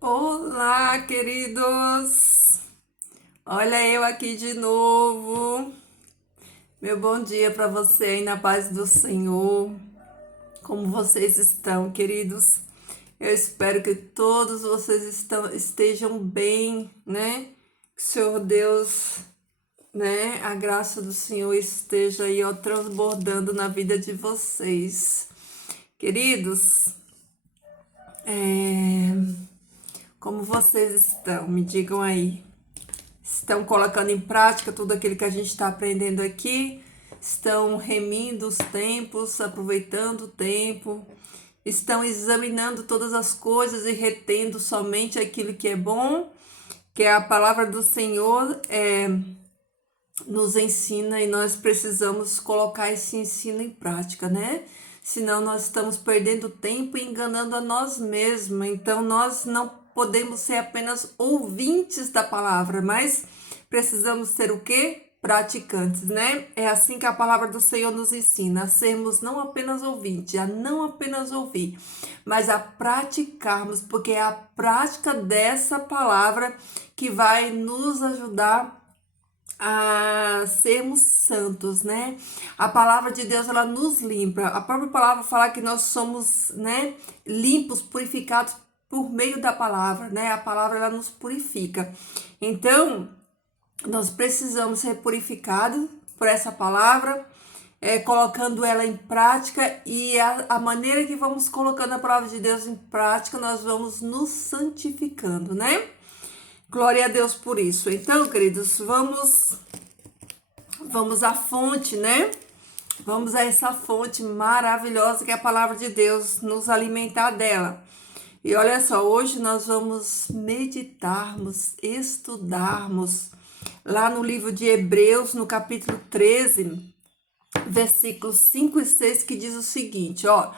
Olá, queridos! Olha eu aqui de novo. Meu bom dia para você aí na paz do Senhor. Como vocês estão, queridos? Eu espero que todos vocês estejam bem, né? Que o Senhor Deus, né? A graça do Senhor esteja aí, ó, transbordando na vida de vocês. Queridos, como vocês estão? Me digam aí. Estão colocando em prática tudo aquilo que a gente está aprendendo aqui, estão remindo os tempos, aproveitando o tempo, estão examinando todas as coisas e retendo somente aquilo que é bom, que é a palavra do Senhor nos ensina, e nós precisamos colocar esse ensino em prática, né? Senão nós estamos perdendo tempo e enganando a nós mesmos. Então nós não podemos ser apenas ouvintes da palavra, mas precisamos ser o quê? Praticantes, né? É assim que a palavra do Senhor nos ensina, a sermos não apenas ouvintes, a não apenas ouvir, mas a praticarmos, porque é a prática dessa palavra que vai nos ajudar a sermos santos, né? A palavra de Deus, ela nos limpa. A própria palavra fala que nós somos, né, limpos, purificados por meio da palavra, né? A palavra, ela nos purifica. Então, nós precisamos ser purificados por essa palavra, colocando ela em prática, e a maneira que vamos colocando a palavra de Deus em prática, nós vamos nos santificando, né? Glória a Deus por isso. Então, queridos, vamos à fonte, né? Vamos a essa fonte maravilhosa que é a palavra de Deus, nos alimentar dela. E olha só, hoje nós vamos meditarmos, estudarmos lá no livro de Hebreus, no capítulo 13, versículos 5 e 6, que diz o seguinte, ó,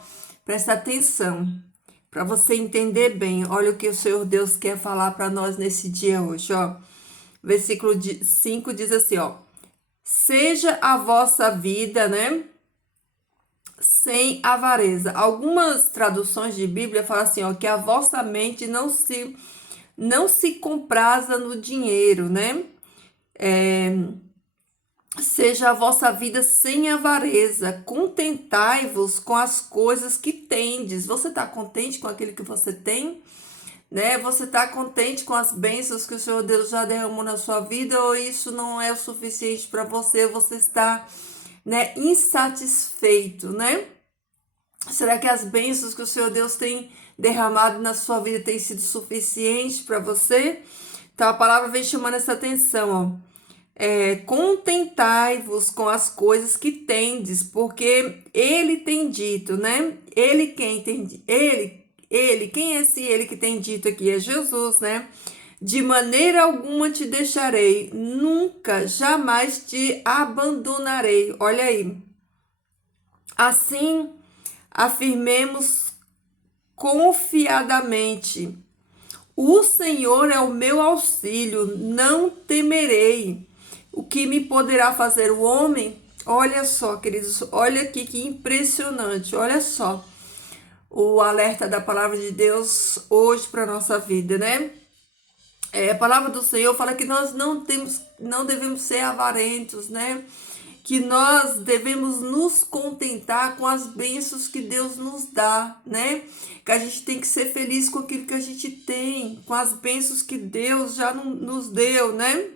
presta atenção, para você entender bem, olha o que o Senhor Deus quer falar para nós nesse dia hoje, ó. Versículo 5 diz assim, ó, seja a vossa vida, né, sem avareza. Algumas traduções de Bíblia falam assim, ó, que a vossa mente não se compraza no dinheiro, né? Seja a vossa vida sem avareza, contentai-vos com as coisas que tendes. Você está contente com aquilo que você tem? Né? Você está contente com as bênçãos que o Senhor Deus já derramou na sua vida, ou isso não é o suficiente para você? Você está, né, insatisfeito, né? Será que as bênçãos que o Senhor Deus tem derramado na sua vida têm sido suficientes para você? Então a palavra vem chamando essa atenção, ó. Contentai-vos com as coisas que tendes, porque ele tem dito, né? Ele quem tem ele, quem é esse ele que tem dito aqui? É Jesus, né? De maneira alguma te deixarei, nunca, jamais te abandonarei. Olha aí. Assim, afirmemos confiadamente: o Senhor é o meu auxílio, não temerei. O que me poderá fazer o homem? Olha só, queridos, olha aqui que impressionante, olha só o alerta da palavra de Deus hoje para nossa vida, né? A palavra do Senhor fala que nós não devemos ser avarentos, né? Que nós devemos nos contentar com as bênçãos que Deus nos dá, né? Que a gente tem que ser feliz com aquilo que a gente tem, com as bênçãos que Deus já nos deu, né?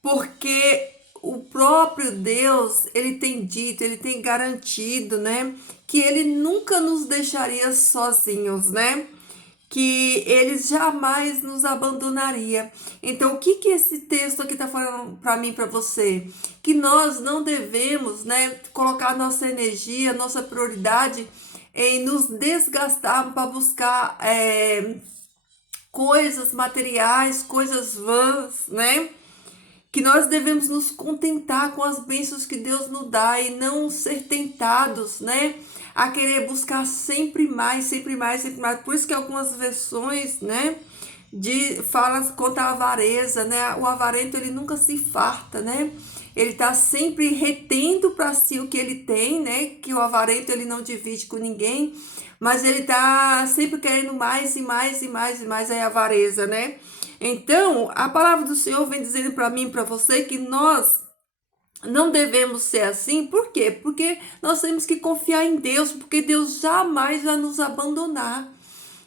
Porque o próprio Deus, ele tem dito, ele tem garantido, né? Que ele nunca nos deixaria sozinhos, né? Que ele jamais nos abandonaria. Então, o que que esse texto aqui está falando para mim, para você? Que nós não devemos, né, colocar nossa energia, nossa prioridade em nos desgastar para buscar coisas materiais, coisas vãs, né? Que nós devemos nos contentar com as bênçãos que Deus nos dá e não ser tentados, né? A querer buscar sempre mais, sempre mais, sempre mais. Por isso que algumas versões, né, fala contra a avareza, né? O avarento, ele nunca se farta, né? Ele está sempre retendo para si o que ele tem, né? Que o avarento ele não divide com ninguém, mas ele está sempre querendo mais e mais e mais e mais, é a avareza, né? Então, a palavra do Senhor vem dizendo para mim e para você que nós não devemos ser assim. Por quê? Porque nós temos que confiar em Deus, porque Deus jamais vai nos abandonar,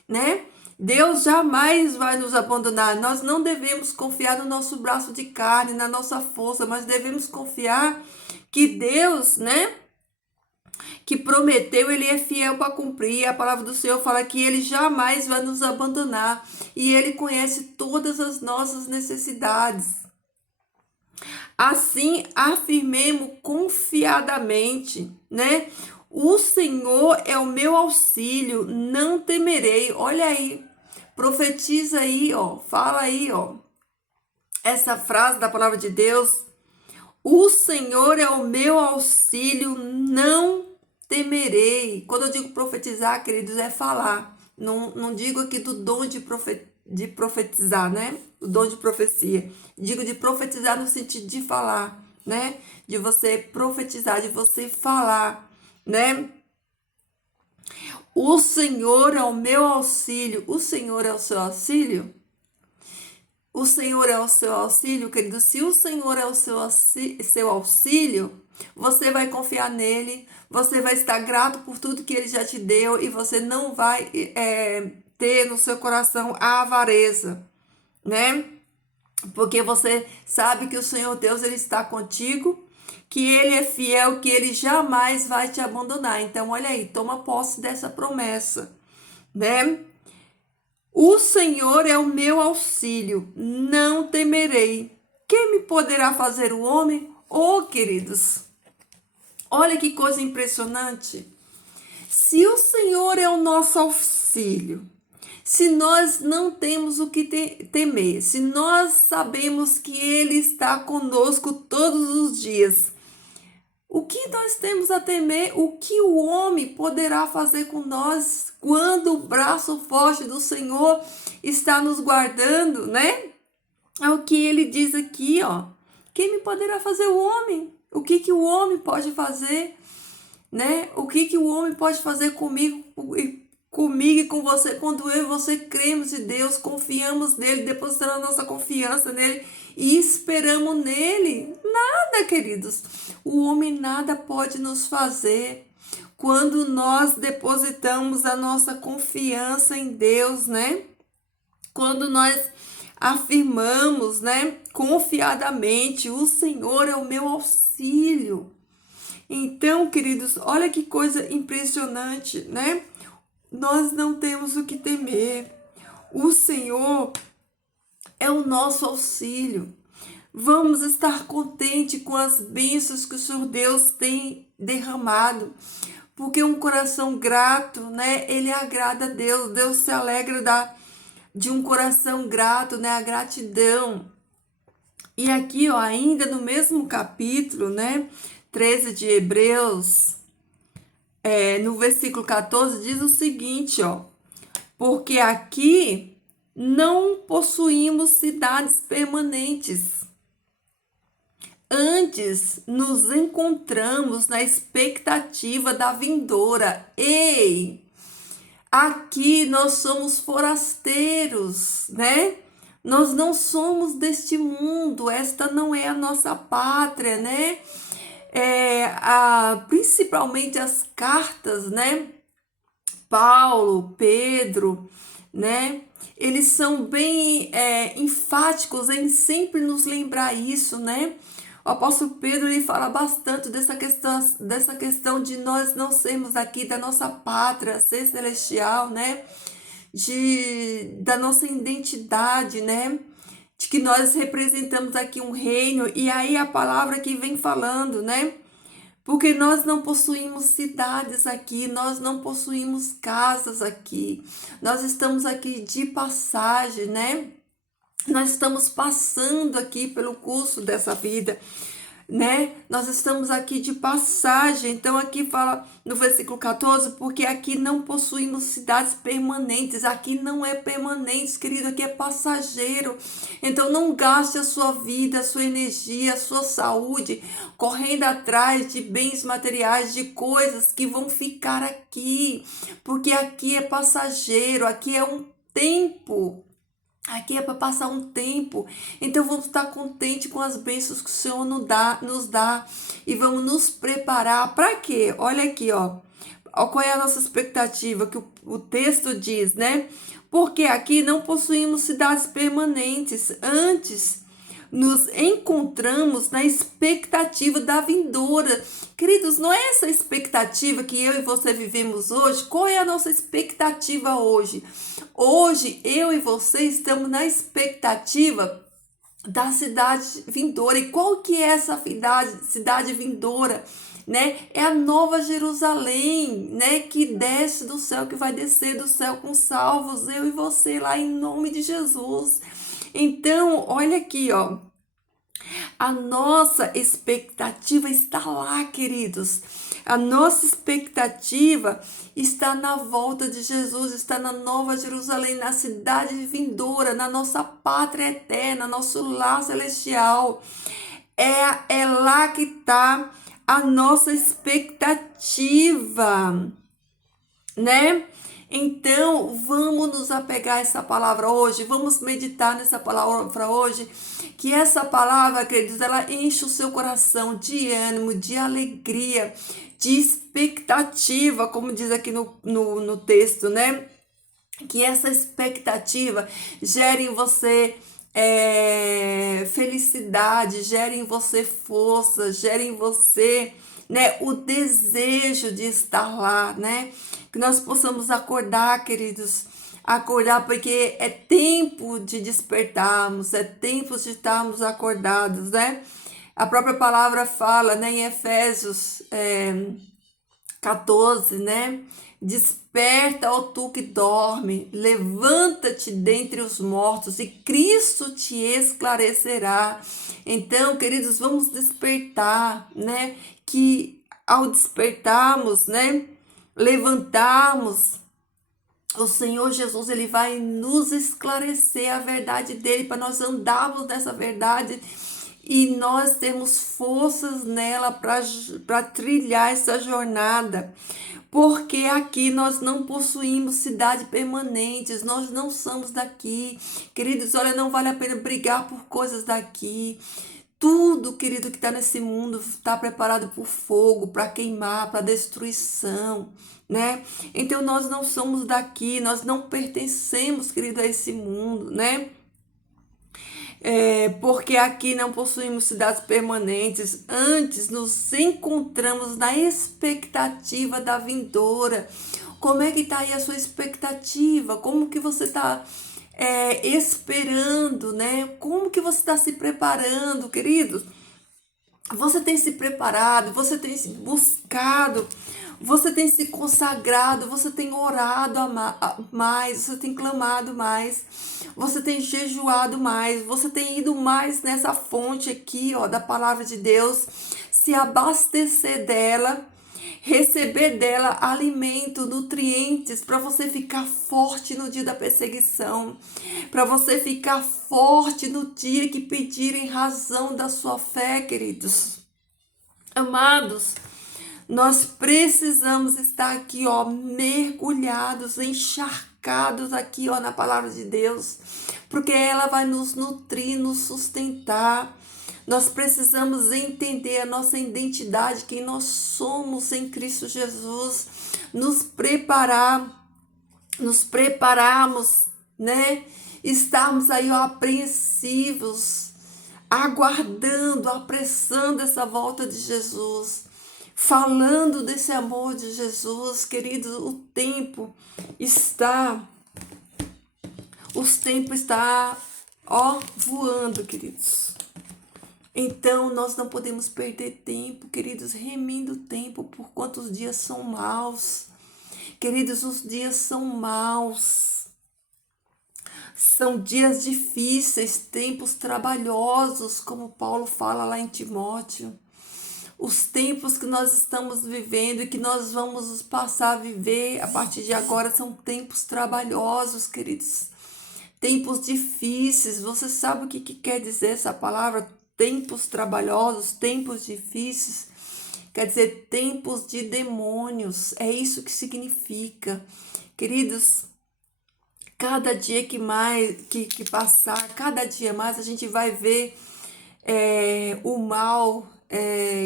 né? Deus jamais vai nos abandonar. Nós não devemos confiar no nosso braço de carne, na nossa força, mas devemos confiar que Deus, né, que prometeu, ele é fiel para cumprir. A palavra do Senhor fala que ele jamais vai nos abandonar e ele conhece todas as nossas necessidades. Assim, afirmemos confiadamente, né? O Senhor é o meu auxílio, não temerei. Olha aí, profetiza aí, ó, fala aí, ó, essa frase da palavra de Deus. O Senhor é o meu auxílio, não temerei. Quando eu digo profetizar, queridos, é falar. Não digo aqui do dom de profetizar, né? O dom de profecia. Digo de profetizar no sentido de falar, né? De você profetizar, de você falar, né? O Senhor é o meu auxílio. O Senhor é o seu auxílio? O Senhor é o seu auxílio, querido. Se o Senhor é o seu auxílio, você vai confiar nele, você vai estar grato por tudo que ele já te deu e você não vai ter no seu coração a avareza, né? Porque você sabe que o Senhor Deus ele está contigo, que ele é fiel, que ele jamais vai te abandonar. Então, olha aí, toma posse dessa promessa, né? O Senhor é o meu auxílio, não temerei. Quem me poderá fazer o homem? Oh, queridos, olha que coisa impressionante. Se o Senhor é o nosso auxílio, se nós não temos o que temer, se nós sabemos que Ele está conosco todos os dias, o que nós temos a temer? O que o homem poderá fazer com nós quando o braço forte do Senhor está nos guardando, né? É o que ele diz aqui, ó. Quem me poderá fazer o homem? O que o homem pode fazer, né? O que o homem pode fazer comigo e com você quando eu e você cremos em Deus, confiamos nele, depositamos a nossa confiança nele e esperamos nele? Nada, queridos. O homem nada pode nos fazer quando nós depositamos a nossa confiança em Deus, né? Quando nós afirmamos, né, confiadamente, o Senhor é o meu auxílio. Então, queridos, olha que coisa impressionante, né? Nós não temos o que temer. O Senhor é o nosso auxílio. Vamos estar contentes com as bênçãos que o Senhor Deus tem derramado, porque um coração grato, né? Ele agrada a Deus. Deus se alegra de um coração grato, né? A gratidão. E aqui, ó, ainda no mesmo capítulo, né? 13 de Hebreus, no versículo 14, diz o seguinte, ó. Porque aqui não possuímos cidades permanentes. Antes, nos encontramos na expectativa da vindoura. Ei, aqui nós somos forasteiros, né? Nós não somos deste mundo, esta não é a nossa pátria, né? Principalmente as cartas, né? Paulo, Pedro, né? Eles são bem enfáticos em sempre nos lembrar isso, né? O apóstolo Pedro ele fala bastante dessa questão de nós não sermos aqui da nossa pátria, ser celestial, né? Da nossa identidade, né? De que nós representamos aqui um reino, e aí a palavra que vem falando, né? Porque nós não possuímos cidades aqui, nós não possuímos casas aqui, nós estamos aqui de passagem, né? Nós estamos passando aqui pelo curso dessa vida. né? Nós estamos aqui de passagem. Então aqui fala no versículo 14, porque aqui não possuímos cidades permanentes. Aqui não é permanente, querido, aqui é passageiro. Então não gaste a sua vida, a sua energia, a sua saúde correndo atrás de bens materiais, de coisas que vão ficar aqui, porque aqui é passageiro, aqui é um tempo. Aqui é para passar um tempo, então vamos estar contentes com as bênçãos que o Senhor nos dá e vamos nos preparar para quê? Olha aqui, ó. Qual é a nossa expectativa que o texto diz, né? Porque aqui não possuímos cidades permanentes, antes nos encontramos na expectativa da vindoura. Queridos, não é essa expectativa que eu e você vivemos hoje? Qual é a nossa expectativa hoje? Hoje, eu e você estamos na expectativa da cidade vindoura. E qual que é essa cidade vindoura? Né? É a nova Jerusalém, né? Que desce do céu, que vai descer do céu com salvos, eu e você lá em nome de Jesus. Então, olha aqui, ó. A nossa expectativa está lá, queridos. A nossa expectativa está na volta de Jesus, está na Nova Jerusalém, na cidade vindoura, na nossa pátria eterna, nosso lar celestial. É lá que está a nossa expectativa, né? Então, vamos nos apegar a essa palavra hoje, vamos meditar nessa palavra hoje, que essa palavra, queridos, ela enche o seu coração de ânimo, de alegria, de expectativa, como diz aqui no texto, né? Que essa expectativa gere em você felicidade, gere em você força, gere em você, né, o desejo de estar lá, né? Que nós possamos acordar, queridos, acordar, porque é tempo de despertarmos, é tempo de estarmos acordados, né? A própria palavra fala, né, em Efésios 14, né? Desperta, ó tu que dorme, levanta-te dentre os mortos e Cristo te esclarecerá. Então, queridos, vamos despertar, né? Que ao despertarmos, né? Levantarmos, o Senhor Jesus, ele vai nos esclarecer a verdade dele para nós andarmos nessa verdade e nós temos forças nela para trilhar essa jornada. Porque aqui nós não possuímos cidade permanentes, nós não somos daqui. Queridos, olha, não vale a pena brigar por coisas daqui. Tudo, querido, que está nesse mundo está preparado por fogo, para queimar, para destruição, né? Então nós não somos daqui, nós não pertencemos, querido, a esse mundo, né? Porque aqui não possuímos cidades permanentes, antes nos encontramos na expectativa da vindoura. Como é que está aí a sua expectativa? Como que você está esperando, né? Como que você está se preparando, queridos? Você tem se preparado, você tem se buscado, você tem se consagrado, você tem orado mais, você tem clamado mais, você tem jejuado mais, você tem ido mais nessa fonte aqui, ó, da palavra de Deus, se abastecer dela, receber dela alimento, nutrientes, para você ficar forte no dia da perseguição, para você ficar forte no dia que pedirem razão da sua fé, queridos. Amados, nós precisamos estar aqui, ó, mergulhados, encharcados aqui, ó, na palavra de Deus, porque ela vai nos nutrir, nos sustentar. Nós precisamos entender a nossa identidade, quem nós somos em Cristo Jesus, nos prepararmos, né? Estarmos aí, ó, apreensivos, aguardando, apressando essa volta de Jesus, falando desse amor de Jesus, queridos. O tempo está ó, voando, queridos. Então, nós não podemos perder tempo, queridos, remindo o tempo, por quanto os dias são maus. Queridos, os dias são maus. São dias difíceis, tempos trabalhosos, como Paulo fala lá em Timóteo. Os tempos que nós estamos vivendo e que nós vamos passar a viver a partir de agora são tempos trabalhosos, queridos. Tempos difíceis. Você sabe o que quer dizer essa palavra? Tempos trabalhosos, tempos difíceis. Quer dizer, tempos de demônios. É isso que significa. Queridos, cada dia que passar, cada dia mais a gente vai ver o mal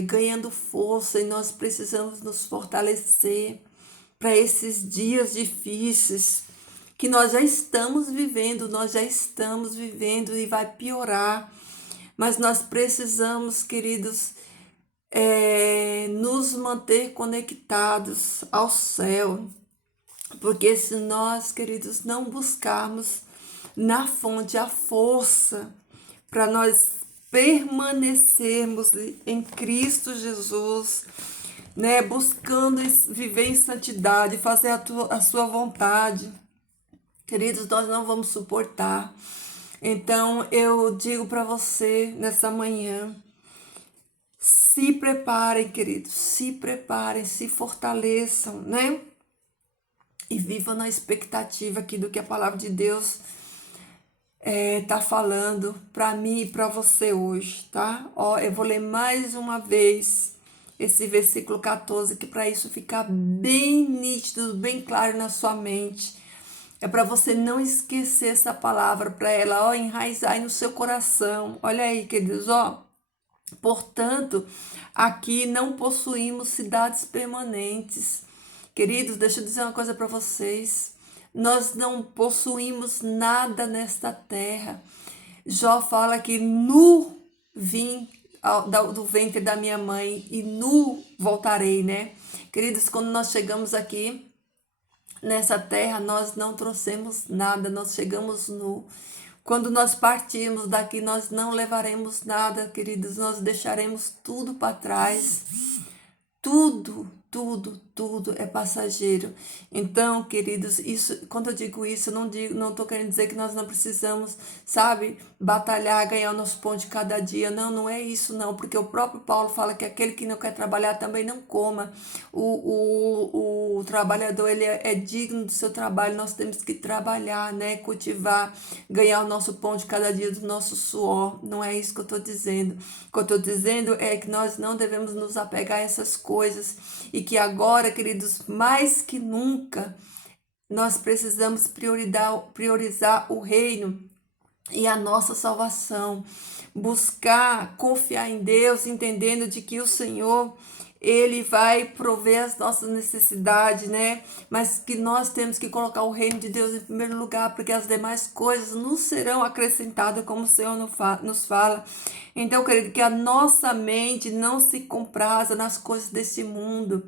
ganhando força, e nós precisamos nos fortalecer para esses dias difíceis que nós já estamos vivendo e vai piorar. Mas nós precisamos, queridos, nos manter conectados ao céu. Porque se nós, queridos, não buscarmos na fonte a força para nós permanecermos em Cristo Jesus, né, buscando viver em santidade, fazer a sua vontade, queridos, nós não vamos suportar. Então eu digo para você nessa manhã, se preparem, queridos, se preparem, se fortaleçam, né? E vivam na expectativa aqui do que a palavra de Deus tá falando para mim e para você hoje, tá? Ó, eu vou ler mais uma vez esse versículo 14, que para isso ficar bem nítido, bem claro na sua mente. É para você não esquecer essa palavra, para ela, ó, enraizar aí no seu coração. Olha aí, queridos, ó. Portanto, aqui não possuímos cidades permanentes. Queridos, deixa eu dizer uma coisa para vocês. Nós não possuímos nada nesta terra. Jó fala que nu vim do ventre da minha mãe e nu voltarei, né? Queridos, quando nós chegamos aqui nessa terra, nós não trouxemos nada, nós chegamos nu. Quando nós partirmos daqui, nós não levaremos nada, queridos, nós deixaremos tudo para trás. Tudo é passageiro. Então, queridos, isso, quando eu digo isso, eu não estou querendo dizer que nós não precisamos, sabe, batalhar, ganhar o nosso pão de cada dia. Não, não é isso não, porque o próprio Paulo fala que aquele que não quer trabalhar também não coma. O trabalhador, ele é digno do seu trabalho, nós temos que trabalhar, né, cultivar, ganhar o nosso pão de cada dia do nosso suor. Não é isso que eu estou dizendo. O que eu estou dizendo é que nós não devemos nos apegar a essas coisas e que agora, queridos, mais que nunca, nós precisamos priorizar o reino e a nossa salvação, buscar, confiar em Deus, entendendo de que o Senhor, Ele vai prover as nossas necessidades, né? Mas que nós temos que colocar o reino de Deus em primeiro lugar, porque as demais coisas nos serão acrescentadas, como o Senhor nos fala. Então, querido, que a nossa mente não se compraza nas coisas desse mundo,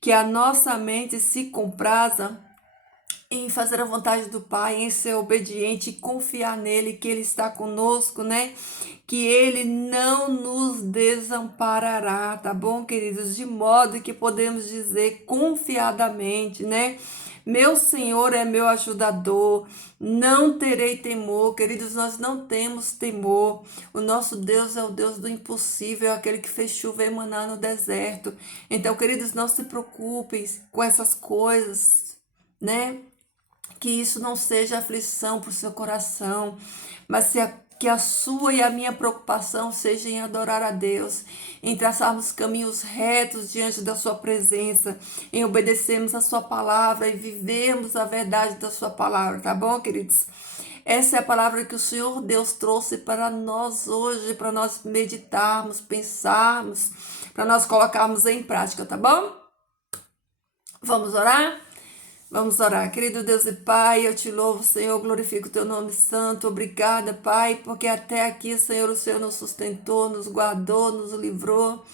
que a nossa mente se compraza em fazer a vontade do Pai, em ser obediente e confiar nele, que ele está conosco, né? Que ele não nos desamparará, tá bom, queridos? De modo que podemos dizer confiadamente, né? Meu Senhor é meu ajudador, não terei temor. Queridos, nós não temos temor. O nosso Deus é o Deus do impossível, é aquele que fez chuva e maná no deserto. Então, queridos, não se preocupem com essas coisas, né? Que isso não seja aflição para o seu coração, mas que a sua e a minha preocupação seja em adorar a Deus, em traçarmos caminhos retos diante da sua presença, em obedecermos a sua palavra e vivermos a verdade da sua palavra, tá bom, queridos? Essa é a palavra que o Senhor Deus trouxe para nós hoje, para nós meditarmos, pensarmos, para nós colocarmos em prática, tá bom? Vamos orar? Vamos orar. Querido Deus e Pai, eu te louvo, Senhor, glorifico o teu nome santo. Obrigada, Pai, porque até aqui, Senhor, o Senhor nos sustentou, nos guardou, nos livrou.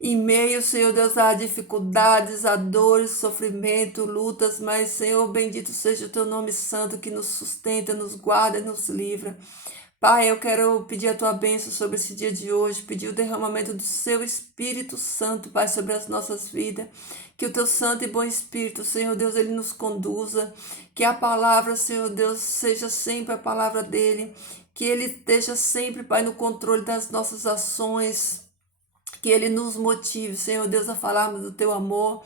Em meio, Senhor Deus, a dificuldades, a dores, sofrimento, lutas, mas, Senhor, bendito seja o teu nome santo que nos sustenta, nos guarda e nos livra. Pai, eu quero pedir a tua bênção sobre esse dia de hoje, pedir o derramamento do seu Espírito Santo, Pai, sobre as nossas vidas. Que o teu santo e bom Espírito, Senhor Deus, ele nos conduza. Que a palavra, Senhor Deus, seja sempre a palavra dele. Que ele esteja sempre, Pai, no controle das nossas ações. Que ele nos motive, Senhor Deus, a falarmos do teu amor,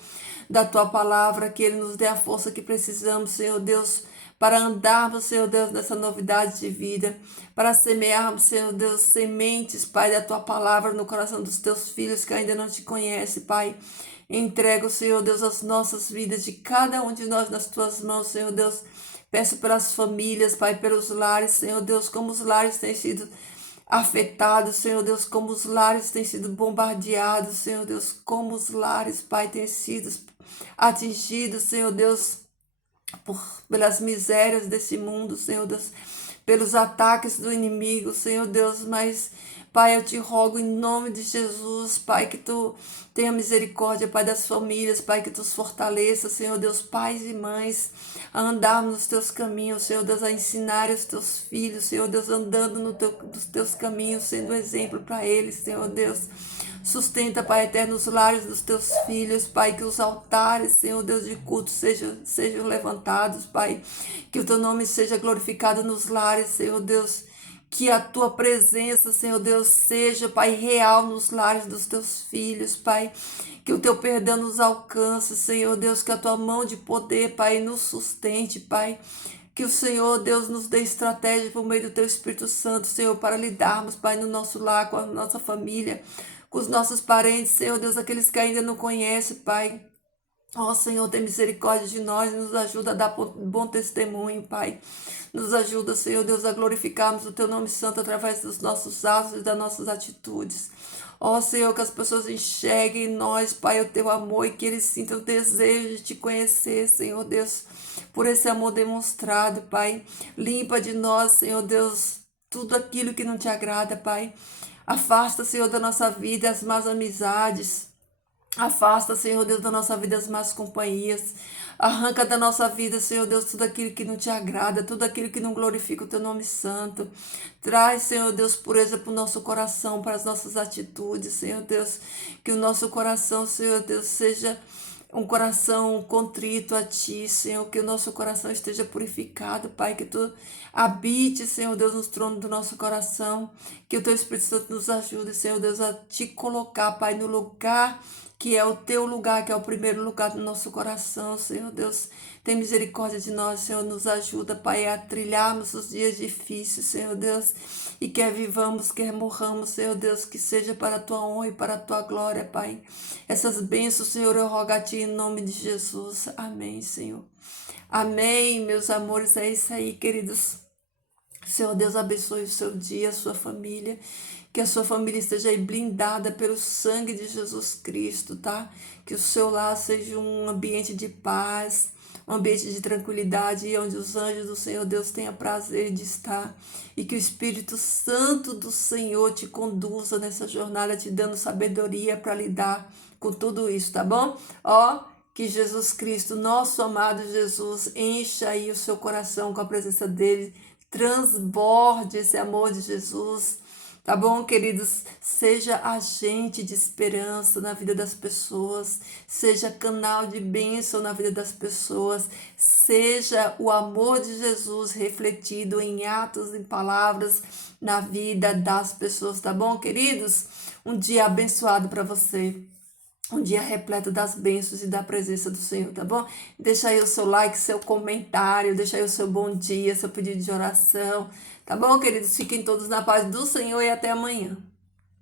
da tua palavra. Que ele nos dê a força que precisamos, Senhor Deus, para andarmos, Senhor Deus, nessa novidade de vida, para semearmos, Senhor Deus, sementes, Pai, da tua palavra no coração dos teus filhos que ainda não te conhecem, Pai. Entrega, Senhor Deus, as nossas vidas de cada um de nós nas tuas mãos, Senhor Deus. Peço pelas famílias, Pai, pelos lares, Senhor Deus, como os lares têm sido afetados, Senhor Deus, como os lares têm sido bombardeados, Senhor Deus, como os lares, Pai, têm sido atingidos, Senhor Deus, pelas misérias desse mundo, Senhor Deus, pelos ataques do inimigo, Senhor Deus, mas, Pai, eu te rogo em nome de Jesus, Pai, que tu tenha misericórdia, Pai, das famílias, Pai, que tu os fortaleça, Senhor Deus, pais e mães, a andarmos nos teus caminhos, Senhor Deus, a ensinar os teus filhos, Senhor Deus, andando nos teus caminhos, sendo exemplo para eles, Senhor Deus. Sustenta, Pai eterno, os lares dos teus filhos, Pai, que os altares, Senhor Deus, de culto sejam levantados, Pai, que o teu nome seja glorificado nos lares, Senhor Deus, que a tua presença, Senhor Deus, seja, Pai, real nos lares dos teus filhos, Pai, que o teu perdão nos alcance, Senhor Deus, que a tua mão de poder, Pai, nos sustente, Pai, que o Senhor, Deus, nos dê estratégia por meio do teu Espírito Santo, Senhor, para lidarmos, Pai, no nosso lar, com a nossa família, com os nossos parentes, Senhor Deus, aqueles que ainda não conhecem, Pai. Ó Senhor, tem misericórdia de nós, nos ajuda a dar bom testemunho, Pai. Nos ajuda, Senhor Deus, a glorificarmos o teu nome santo através dos nossos atos e das nossas atitudes. Ó Senhor, que as pessoas enxerguem em nós, Pai, o teu amor e que eles sintam o desejo de te conhecer, Senhor Deus, por esse amor demonstrado, Pai. Limpa de nós, Senhor Deus, tudo aquilo que não te agrada, Pai. Afasta, Senhor, da nossa vida as más amizades. Afasta, Senhor Deus, da nossa vida as más companhias. Arranca da nossa vida, Senhor Deus, tudo aquilo que não te agrada, tudo aquilo que não glorifica o teu nome santo. Traz, Senhor Deus, pureza para o nosso coração, para as nossas atitudes, Senhor Deus. Que o nosso coração, Senhor Deus, seja um coração contrito a ti, Senhor, que o nosso coração esteja purificado, Pai, que tu habite, Senhor Deus, nos tronos do nosso coração, que o teu Espírito Santo nos ajude, Senhor Deus, a te colocar, Pai, no lugar que é o teu lugar, que é o primeiro lugar do nosso coração, Senhor Deus. Tem misericórdia de nós, Senhor, nos ajuda, Pai, a trilharmos os dias difíceis, Senhor Deus, e quer vivamos, quer morramos, Senhor Deus, que seja para a tua honra e para a tua glória, Pai. Essas bênçãos, Senhor, eu rogo a ti em nome de Jesus. Amém, Senhor. Amém, meus amores, é isso aí, queridos. Senhor Deus, abençoe o seu dia, a sua família, que a sua família esteja aí blindada pelo sangue de Jesus Cristo, tá? Que o seu lar seja um ambiente de paz, um ambiente de tranquilidade, onde os anjos do Senhor Deus tenham prazer de estar, e que o Espírito Santo do Senhor te conduza nessa jornada, te dando sabedoria para lidar com tudo isso, tá bom? Ó, que Jesus Cristo, nosso amado Jesus, encha aí o seu coração com a presença dele, transborde esse amor de Jesus, tá bom, queridos? Seja agente de esperança na vida das pessoas, seja canal de bênção na vida das pessoas, seja o amor de Jesus refletido em atos, em palavras, na vida das pessoas, tá bom, queridos? Um dia abençoado para você. Um dia repleto das bênçãos e da presença do Senhor, tá bom? Deixa aí o seu like, seu comentário, deixa aí o seu bom dia, seu pedido de oração, tá bom, queridos? Fiquem todos na paz do Senhor e até amanhã.